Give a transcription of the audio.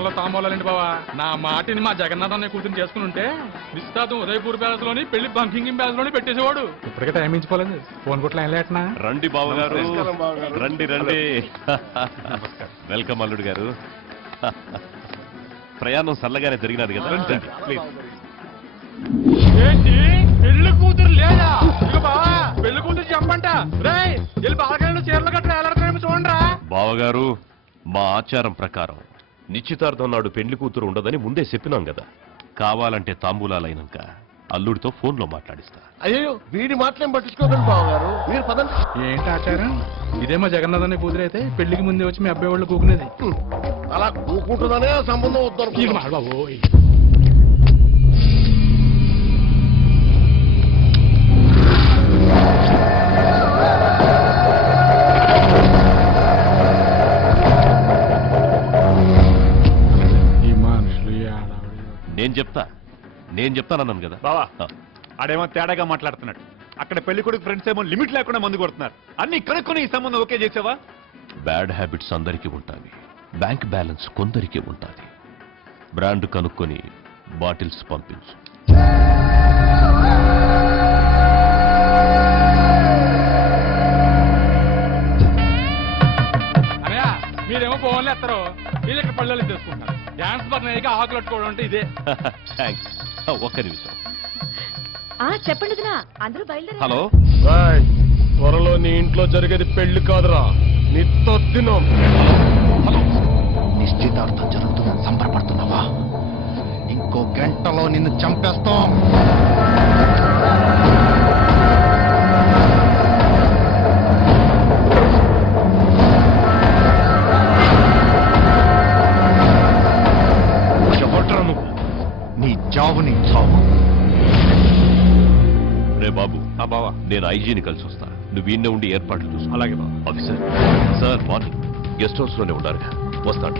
తాంబూలంలో తాంబూలాలండి బావా. నా మాటిని మా జగన్నాథ్ అనే కూతురు చేసుకుని ఉంటే నిశ్చితార్థం ఉదయపూర్ ప్యాలెస్ లోని పెళ్లి బంకింగ్ ప్యాలెస్ లోని పెట్టేసేవాడు. ఇప్పటికే టైం ఇచ్చిపోలేదు. ఫోన్ కొట్ల లేటనా? రండి బావగారు, రండి రండి. వెల్కమ్ అల్లుడు గారు. ప్రయాణం సల్లగానే జరిగినది కదా. ఏంటి పెళ్లి కూతురు లేదా? బావా పెళ్లి కూతురు చెప్పంట. రేయ్ వెళ్ళి బాగా చీరలు గట్రా ఎలాడుతున్నామో చూడండి. బావగారు, మా ఆచారం ప్రకారం నిశ్చితార్థం నాడు పెళ్లి కూతురు ఉండదని ముందే చెప్పినాం కదా. కావాలంటే తాంబూలాలైనాక అల్లుడితో ఫోన్లో మాట్లాడిస్తా. అయ్యో వీడి మాటలేం పట్టించుకోకండి బావగారు, మీరు పదండి. ఏంటి ఆచారం? ఇదే మా జగన్నాథ్ అనే కూతురు అయితే పెళ్లికి ముందే వచ్చి మీ అబ్బాయి వాళ్ళు కూకునేది. అలా కూకుంటుందనే సంబంధం వద్దు. బాబోయ్ నేను చెప్తానన్నాను కదా బావా. ఆడేమో తేడాగా మాట్లాడుతున్నాడు. అక్కడ పెళ్లి కొడుకు ఫ్రెండ్స్ ఏమో లిమిట్ లేకుండా మందు కొడుతున్నారు. అన్ని కనుక్కొని ఈ సంబంధం ఓకే చేసావా? బ్యాడ్ హ్యాబిట్స్ అందరికీ ఉంటాయి, బ్యాంక్ బ్యాలెన్స్ కొందరికి ఉంటుంది. బ్రాండ్ కనుక్కొని బాటిల్స్ పంపించు. అనయా మీరేమో ఫోన్లు ఎత్తారు, వీళ్ళు ఇక్కడ పళ్ళు చేసుకుంటున్నారు. డాన్స్ బర్నయ్యకి ఆకులు పట్టుకోవడం అంటే ఇదే. థ్యాంక్స్. ఒక్క నిమిషం. చెప్పండి అందరూ బయలుదేరి. హలో, త్వరలో నీ ఇంట్లో జరిగేది పెళ్లి కాదురా, నీ తొత్తినం. నిశ్చితార్థం జరుగుతుందని సంబరపడుతున్నావా? ఇంకో గంటలో నిన్ను చంపేస్తాం. ఎవడ్రా నువ్వు? నీ చావుని చావు. రే బాబు. బావా, నేను ఐజీని కలిసి వస్తా. నువ్వు ఈయన ఉండి ఏర్పాట్లు చూసు. అలాగే బాబు. Officer sir, morning guest house లోనే ఉండాలిగా. వస్తాంట.